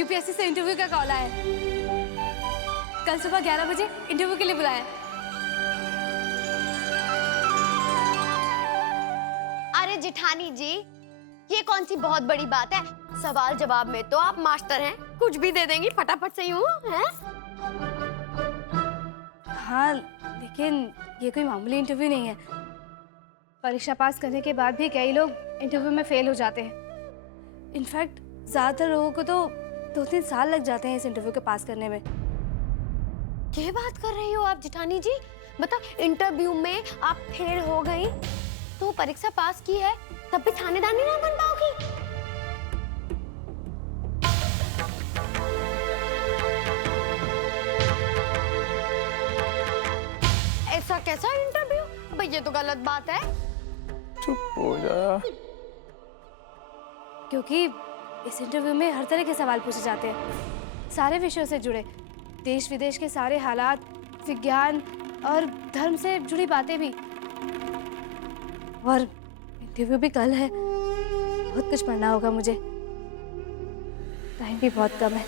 UPSC से interview का call आया है। कल सुबह 11 बजे इंटरव्यू के लिए बुलाया। अरे जेठानी जी, ये कौन सी बहुत बड़ी बात है? सवाल जवाब में तो आप मास्टर हैं, कुछ भी दे देंगी फटाफट से यूं, हैं? हाँ, लेकिन ये कोई मामूली इंटरव्यू नहीं है। परीक्षा पास करने के बाद भी कई लोग इंटरव्यू में फेल हो जाते हैं। इनफैक्ट ज्यादातर लोगों को तो 2-3 साल लग जाते हैं इस इंटरव्यू के पास करने में। ये बात कर रही हो आप जेठानी जी? मतलब इंटरव्यू में आप फेल हो गई तो परीक्षा पास की है तब भी थानेदानी ना बन पाओगी? ऐसा कैसा इंटरव्यू? भाई ये तो गलत बात है। चुप हो जा। क्योंकि इस इंटरव्यू में हर तरह के सवाल पूछे जाते हैं, सारे विषयों से जुड़े, देश विदेश के सारे हालात, विज्ञान और धर्म से जुड़ी बातें भी। और इंटरव्यू भी कल है, बहुत कुछ पढ़ना होगा मुझे, टाइम भी बहुत कम है।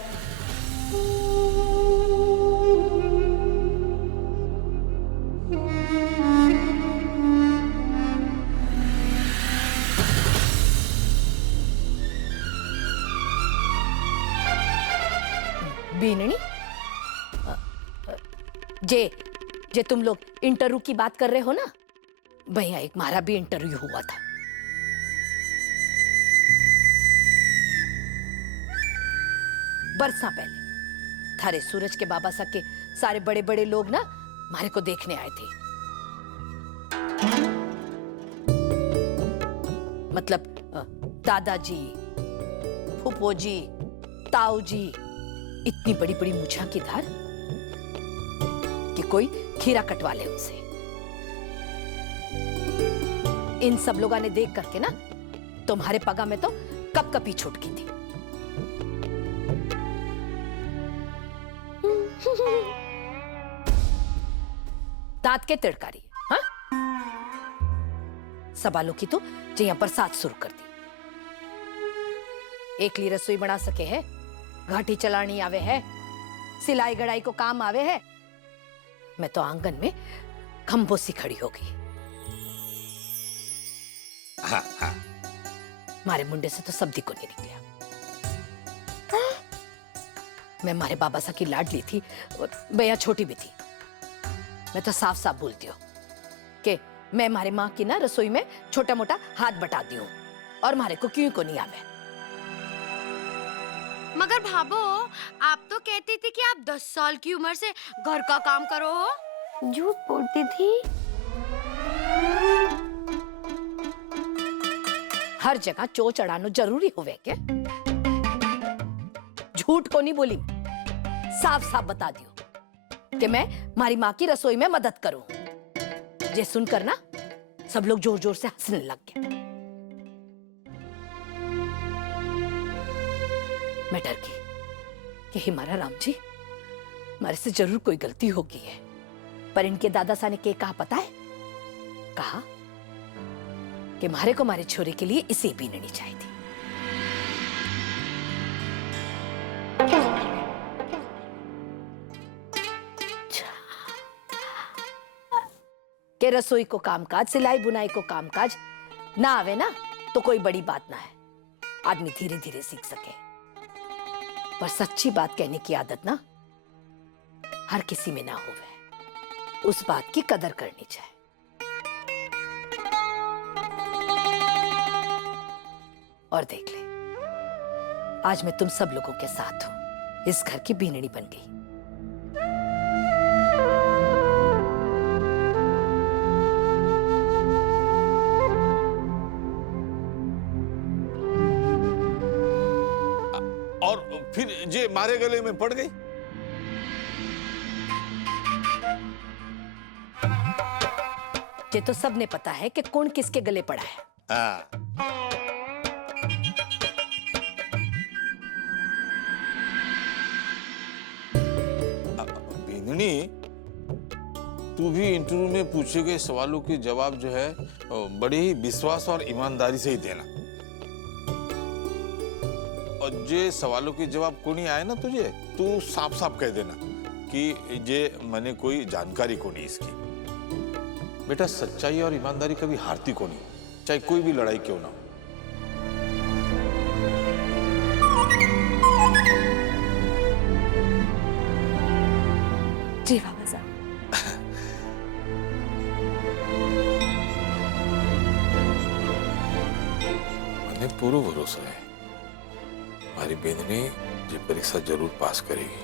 बीननी, जे तुम लोग इंटरव्यू की बात कर रहे हो ना, भैया एक हमारा भी इंटरव्यू हुआ था। बरसा पहले थारे सूरज के बाबा सा के सारे बड़े बड़े लोग ना हमारे को देखने आए थे। मतलब दादाजी, फूफो जी, ताऊ जी, इतनी बड़ी बड़ी मूछा की धार कि कोई खीरा कटवा ले उनसे। इन सब लोगों ने देख करके ना तुम्हारे पगा में तो कप कपी छूट गई थी। दांत के तिड़कारी, हाँ? सवालों की तो यहाँ पर साथ शुरू कर दी। एक ली रसोई बना सके है, घाटी चलानी आवे है, सिलाई गड़ाई को काम आवे है। मैं तो आंगन में खंभों सी खड़ी हो गई। हाँ हाँ। मारे मुंडे से तो शब्द को नहीं निकला। मैं मारे बाबा सा की लाडली थी और भैया छोटी भी थी। मैं तो साफ साफ बोलती हूँ कि मैं मारे माँ की ना रसोई में छोटा मोटा हाथ बटा दी हूँ और मारे को क्यों को नहीं आवे। मगर भाभो, आप तो कहती थी कि आप 10 साल की उम्र से घर का काम करो हो। झूठ बोलती थी। हर जगह चो चढ़ानो जरूरी होवे क्या? झूठ को नहीं बोली, साफ साफ बता दियो कि मैं मारी माँ की रसोई में मदद करूं। ये सुनकर ना सब लोग जोर जोर से हंसने लग गए। मैं डर गई कि हमारा राम जी, हमारे से जरूर कोई गलती होगी है। पर इनके दादा सा ने क्या कहा पता है? कहा कि मारे को मारे छोरे के लिए इसे बीननी चाहिए थी। के रसोई को कामकाज, सिलाई बुनाई को कामकाज ना आवे ना तो कोई बड़ी बात ना है, आदमी धीरे धीरे सीख सके। पर सच्ची बात कहने की आदत ना हर किसी में ना होवे, उस बात की कदर करनी चाहिए। और देख ले, आज मैं तुम सब लोगों के साथ हूं, इस घर की बीननी बन गई। और फिर जे मारे गले में पड़ गई। ये तो सबने पता है कि कौन किसके गले पड़ा है। हाँ। बीननी, तू भी इंटरव्यू में पूछे गए सवालों के जवाब जो है बड़े ही विश्वास और ईमानदारी से ही देना। और जे सवालों के जवाब कोणी आए ना तुझे, तू साफ साफ कह देना कि जे मैंने कोई जानकारी कोनी इसकी। बेटा सच्चाई और ईमानदारी कभी हारती कोनी, चाहे कोई भी लड़ाई क्यों ना हो। जी बाबा साहब। મને પૂરો ભરોસો है મારી બેનને જે પરીક્ષા જરૂર પાસ કરેगी।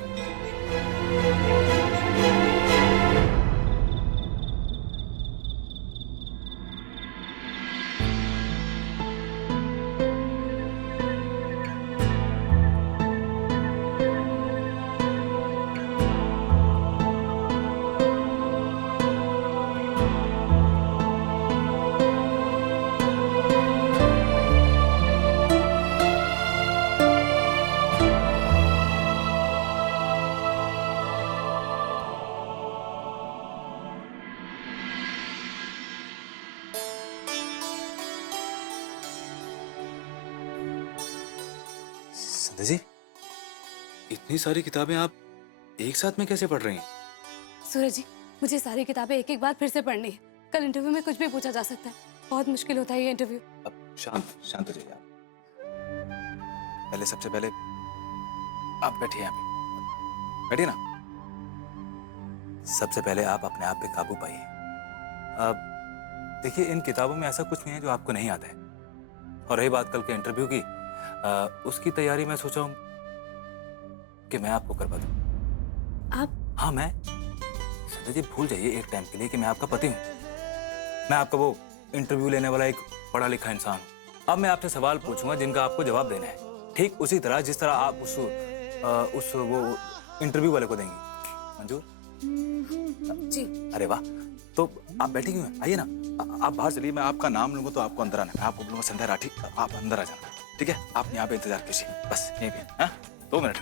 संध्या जी, इतनी सारी किताबें आप एक साथ में कैसे पढ़ रही हैं? सूरज जी, मुझे सारी किताबें एक एक बार फिर से पढ़नी है। कल इंटरव्यू में कुछ भी पूछा जा सकता है। बहुत मुश्किल होता है ये इंटरव्यू। अब शांत हो जाइए आप। पहले सबसे पहले आप बैठिए यहाँ पे, बैठिए ना। सबसे पहले आप अपने आप पे काबू पाइए। अब देखिए, इन किताबों में ऐसा कुछ नहीं है जो आपको नहीं आता है। और रही बात कल के इंटरव्यू की, उसकी तैयारी मैं सोचा हूँ कि मैं आपको करवा दूँ। आप? हाँ, मैं। संजय जी, भूल जाइए एक टाइम के लिए कि मैं आपका पति हूँ। मैं आपका वो इंटरव्यू लेने वाला एक पढ़ा लिखा इंसान हूँ। अब मैं आपसे सवाल पूछूंगा जिनका आपको जवाब देना है, ठीक उसी तरह जिस तरह आप उस वो इंटरव्यू वाले को देंगी। मंजूर? जी। अरे वाह, तो आप बैठी क्यों हैं? आइए ना, आप बाहर चलिए। मैं आपका नाम लूंगा तो आपको अंदर आना है। मैं आपको बोलूंगा संध्या राठी, आप अंदर आ जाना, ठीक है? आप यहाँ पे इंतजार कीजिए, बस यहीं पे। हाँ, 2 मिनट।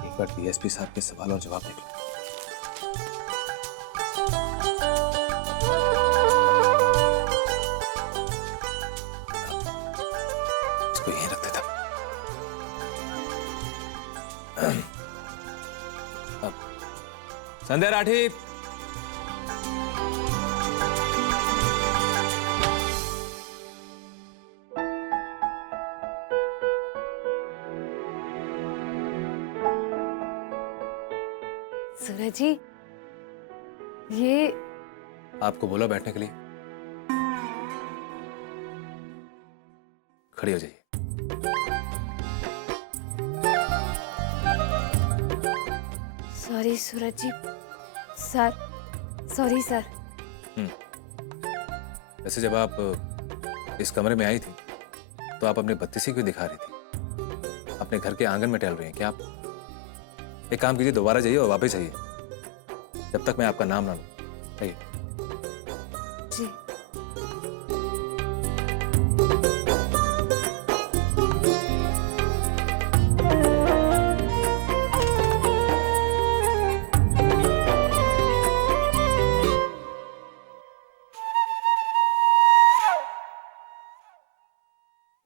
एक बार डीएसपी साहब के सवाल और जवाब देख लो। इसको यहीं रख देता। अब संध्या राठी, सूरज जी, ये आपको बोला बैठने के लिए। खड़ी हो जाइए। सॉरी सूरज जी, सर, सॉरी सर। वैसे जब आप इस कमरे में आई थी तो आप अपनी बत्तीसी क्यों दिखा रही थी? अपने घर के आंगन में टहल रही हैं क्या आप? एक काम कीजिए, दोबारा जाइए और वापस आइए जब तक मैं आपका नाम ना लूं। आइए। जी।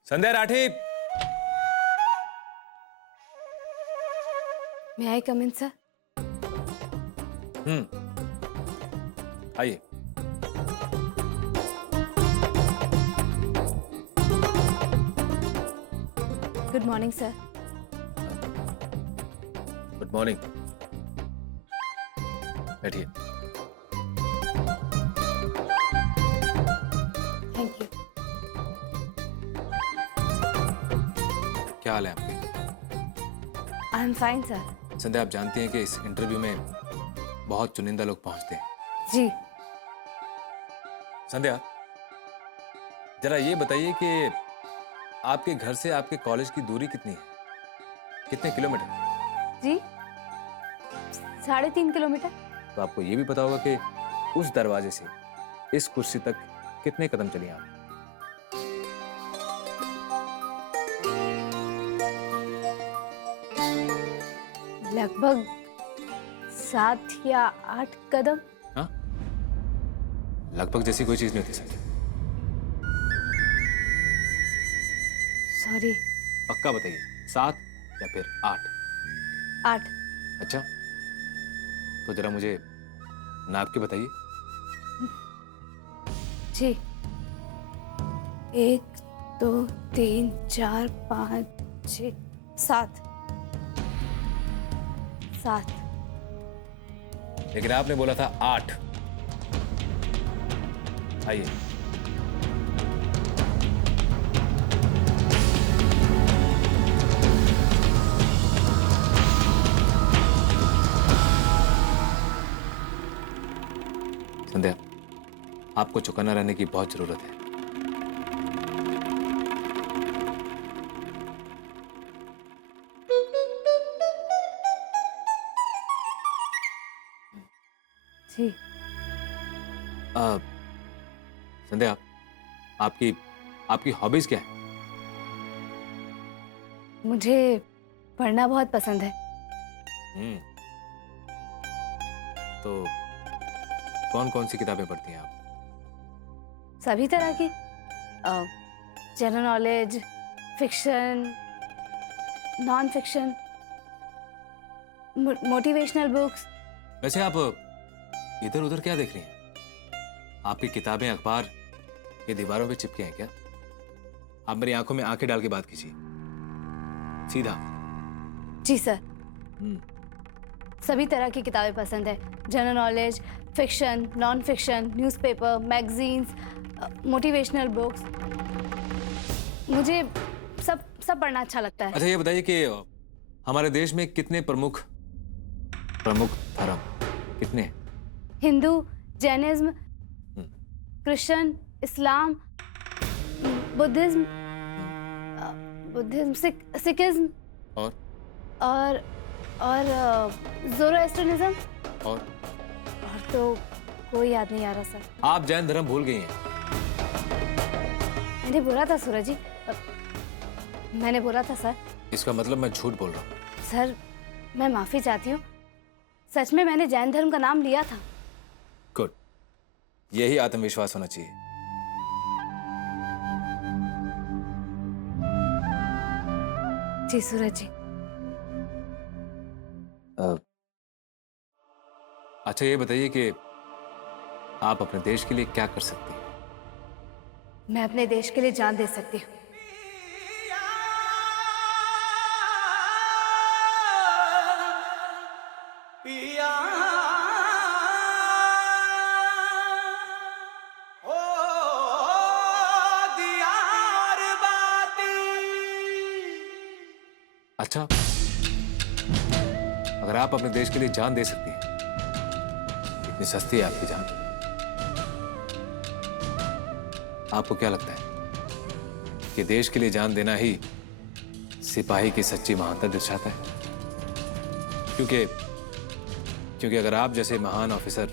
Sandhya Rathi, may I come in sir? आइए। Good morning sir. Good morning. बैठिए। Thank you. क्या हाल है आपके? I am fine sir. Sandhya, आप जानती हैं कि इस इंटरव्यू में बहुत चुनिंदा लोग पहुंचते हैं। जी। संध्या, जरा ये बताइए कि आपके घर से आपके कॉलेज की दूरी कितनी है? कितने किलोमीटर? जी, 3.5 किलोमीटर। तो आपको ये भी पता होगा कि उस दरवाजे से इस कुर्सी तक कितने कदम चली आप? लगभग 7 या 8 कदम। हाँ, लगभग जैसी कोई चीज नहीं होती संध्या। सॉरी। पक्का बताइए, 7 या फिर 8? 8। अच्छा, तो जरा मुझे नाप के बताइए। जी। 1 2 3 4 5 6 7। 7। लेकिन आपने बोला था 8। आइए। संध्या, आपको चौकन्ना रहने की बहुत जरूरत है। जी। संध्या, आपकी आपकी हॉबीज क्या है? मुझे पढ़ना बहुत पसंद है। हम्म, तो कौन कौन सी किताबें पढ़ती हैं आप? सभी तरह की, general knowledge, fiction, non fiction, motivational books. वैसे आप इधर उधर क्या देख रही हैं? आपकी किताबें अखबार ये दीवारों पे चिपके हैं क्या? आप मेरी आंखों में आंखें डाल के बात कीजिए, सीधा। जी सर। हम्म, सभी तरह की किताबें पसंद है। General knowledge, fiction, non fiction, newspaper, magazines, motivational books. मुझे सब पढ़ना अच्छा लगता है। अच्छा ये बताइए कि हमारे देश में कितने प्रमुख धर्म कितने हैं? हिंदू, जैनिज्म, क्रिश्चियन, इस्लाम, बुद्धिज्म, सिखिज्म और और ज़ोरोएस्ट्रियनिज्म। और तो कोई याद नहीं आ रहा सर। आप जैन धर्म भूल गई हैं। मैंने बोला था सूरज जी, मैंने बोला था सर। इसका मतलब मैं झूठ बोल रहा हूँ। सर मैं माफी चाहती हूँ, सच में मैंने जैन धर्म का नाम लिया था। गुड, यही आत्मविश्वास होना चाहिए। जी सूरज जी। अच्छा ये बताइए कि आप अपने देश के लिए क्या कर सकती हैं? मैं अपने देश के लिए जान दे सकती हूँ। अच्छा, अगर आप अपने देश के लिए जान दे सकती हैं, इतनी सस्ती है आपकी जान, आपको क्या लगता है कि देश के लिए जान देना ही सिपाही की सच्ची महानता दर्शाता है? क्योंकि अगर आप जैसे महान ऑफिसर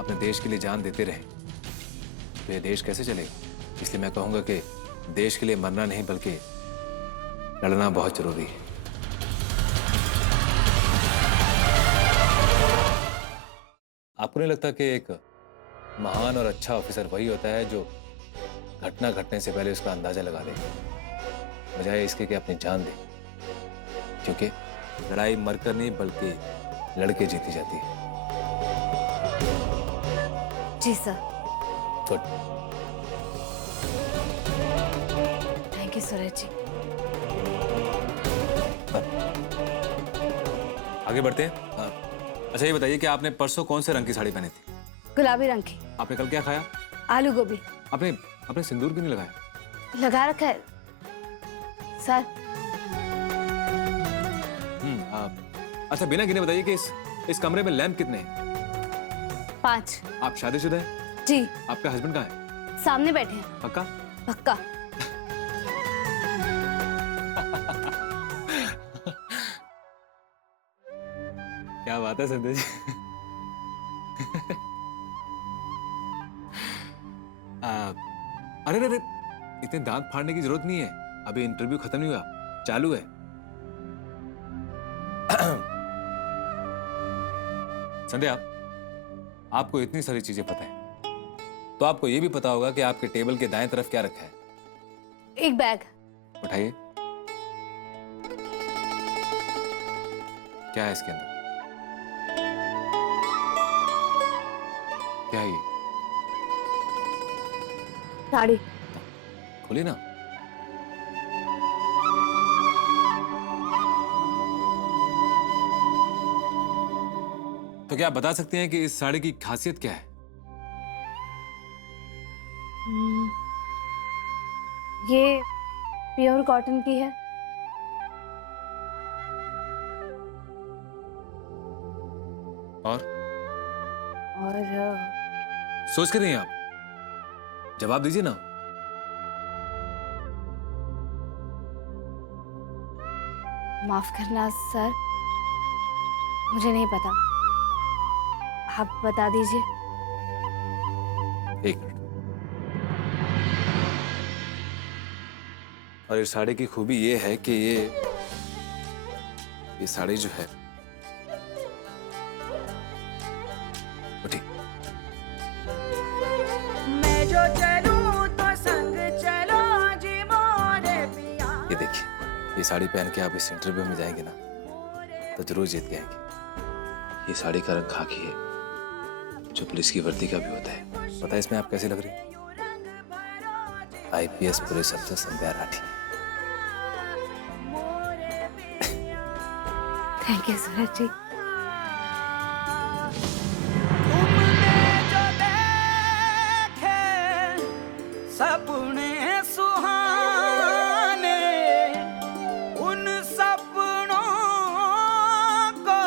अपने देश के लिए जान देते रहे तो ये देश कैसे चलेगा? इसलिए मैं कहूंगा कि देश के लिए मरना नहीं बल्कि लड़ना बहुत जरूरी है। आपको नहीं लगता कि एक महान और अच्छा ऑफिसर वही होता है जो घटना घटने से पहले उसका अंदाजा लगा ले, बजाय इसके कि अपनी जान दे? क्योंकि लड़ाई मरकर नहीं बल्कि लड़के जीती जाती है। जी सर। गुड, थैंक यू सूरज जी। आगे बढ़ते हैं। अच्छा ये बताइए कि आपने परसों कौन से रंग की साड़ी पहनी थी? गुलाबी रंग की। आपने कल क्या खाया? आलू गोभी। आपने सिंदूर क्यों नहीं लगाया? लगा रखा है सर। अच्छा बिना गिने बताइए कि इस कमरे में लैंप कितने हैं? 5। आप शादीशुदा हैं? जी। आपका हस्बैंड कहाँ है? सामने बैठे हैं। पक्का? पक्का। क्या बात है संदेश। अरे अरे इतने दांत फाड़ने की जरूरत नहीं है, अभी इंटरव्यू खत्म नहीं हुआ, चालू है। संध्या, आपको इतनी सारी चीजें पता है तो आपको ये भी पता होगा कि आपके टेबल के दाएं तरफ क्या रखा है। एक बैग। उठाइए। क्या है इसके अंदर? क्या है ये? साड़ी। खोलिए ना। तो क्या आप बता सकते हैं कि इस साड़ी की खासियत क्या है? ये प्योर कॉटन की है। और सोच कर रही हैं आप? जवाब दीजिए ना। माफ करना सर, मुझे नहीं पता, आप बता दीजिए। एक मिनट। और इस साड़ी की खूबी ये है कि ये साड़ी जो है, उठी, मैं जो चलूं तो संग चलो जी मोरे पिया। ये देखिए, ये साड़ी पहन के आप इस इंटरव्यू में जाएंगे ना तो जरूर जीत के आएंगे। ये साड़ी का रंग खाकी है, जो पुलिस की वर्दी का भी होता है। पता है इसमें आप कैसी लग रही हैं? IPS पुलिस अफसर संध्या राठी। थैंक यू सूरज जी। तुमने जो देखे सपने सुहाने, उन सपनों को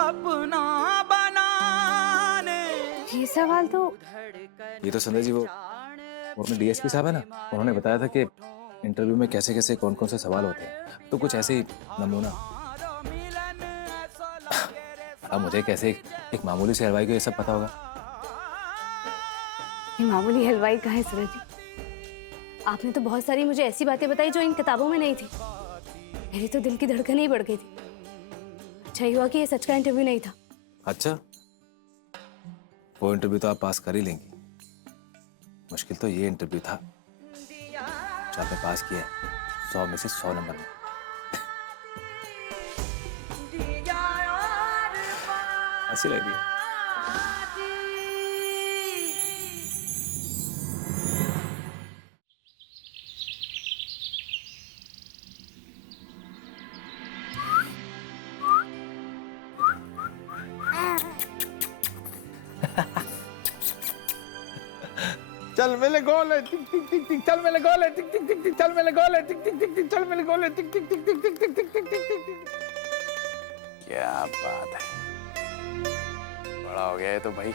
अपना बनाने। ये सवाल तो ये तो संध्या जी वो अपने DSP साहब है ना, उन्होंने बताया था कि इंटरव्यू में कैसे कैसे कौन कौन से सवाल होते हैं, तो कुछ ऐसे ही नमूना। अब मुझे कैसे एक मामूली से हलवाई को ये सब पता होगा? ये मामूली हलवाई कहाँ है सूरज जी? आपने तो बहुत सारी मुझे ऐसी बातें बताई जो इन किताबों में नहीं थी। मेरी तो दिल की धड़कन ही बढ़ गई थी। अच्छा ही हुआ कि ये सच का इंटरव्यू नहीं था। अच्छा, वो इंटरव्यू तो आप पास कर ही लेंगी। मुश्किल तो ये इंटरव्यू था जो आपने पास किया है 100 में से 100 नंबर में। अच्छी लग रही है। चल मेरे गोल है, टिक टिक टिक टिक, चल मेरे गोल है, टिक टिक टिक टिक, चल मेरे गोल है, टिक टिक टिक टिक, चल मेरे गोल है, टिक टिक टिक टिक टिक टिक टिक टिक टिक टिक टिक। क्या बात है, बड़ा हो गया है तो भाई।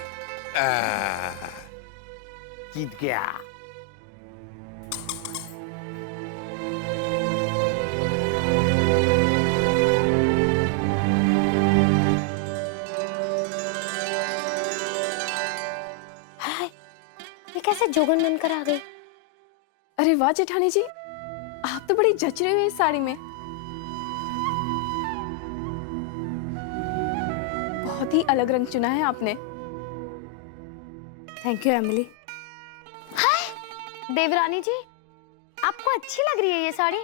जीत गया। हाय, ये कैसे जोगन बनकर आ गई? अरे वाह जेठानी जी, आप तो बड़ी जच रही हो इस साड़ी में। बहुत ही अलग रंग चुना है आपने। Thank you Emily. देवरानी जी, आपको अच्छी लग रही है ये साड़ी?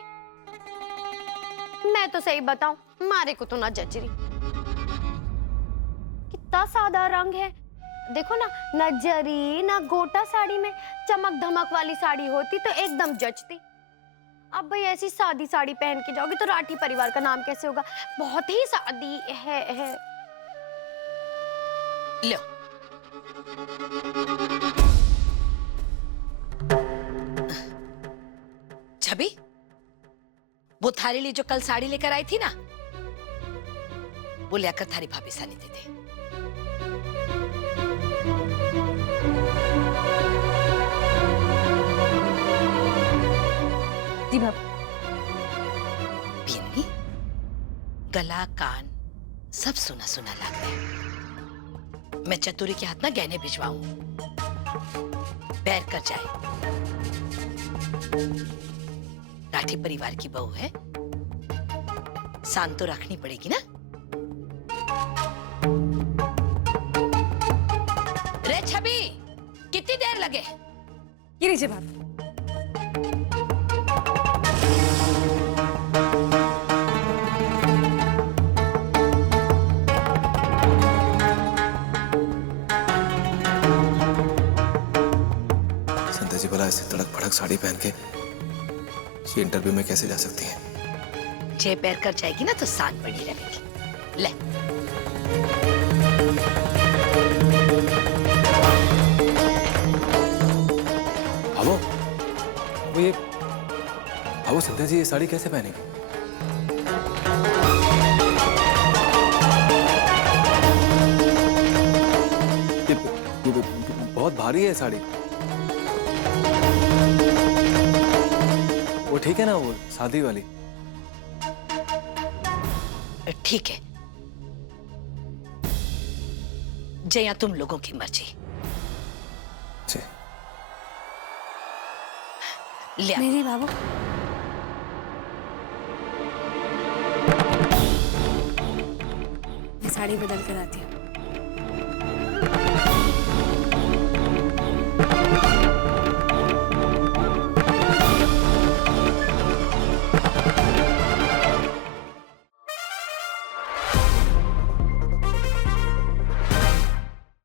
मैं तो सही बताऊं, मारे को तो ना जच रही। कितना सादा रंग है, देखो ना, ना जरी ना गोटा। साड़ी में चमक धमक वाली साड़ी होती तो एकदम जचती। अब भाई ऐसी सादी साड़ी पहन के जाओगी तो राठी परिवार का नाम कैसे होगा? बहुत ही सादी है। लो, छवि, वो थारी ली जो कल साड़ी लेकर आई थी ना, वो लेकर थारी भाभी सानी दे दे। जी भाभी। बीननी, गला कान सब सुना सुना लग रहा है। मैं चतुरी के हाथ ना गहने भिजवाऊं, पैर कर जाए। राठी परिवार की बहू है, शान तो रखनी पड़ेगी ना। कितनी देर लगे? ये लीजिए भाभी। संध्या जी भला ऐसे तड़क भड़क साड़ी पहन के ये इंटरव्यू में कैसे जा सकती हैं? जे पैर कर जाएगी ना तो साथ बड़ी लगेगी। ले। भावो, ये भावो संध्या जी ये साड़ी कैसे पहनेगी? ये बहुत भारी है साड़ी। वो ठीक है ना, वो शादी वाली? ठीक है, जया तुम लोगों की मर्जी। जी। नहीं ले नहीं बाबू, मैं साड़ी बदल कर आती हूँ।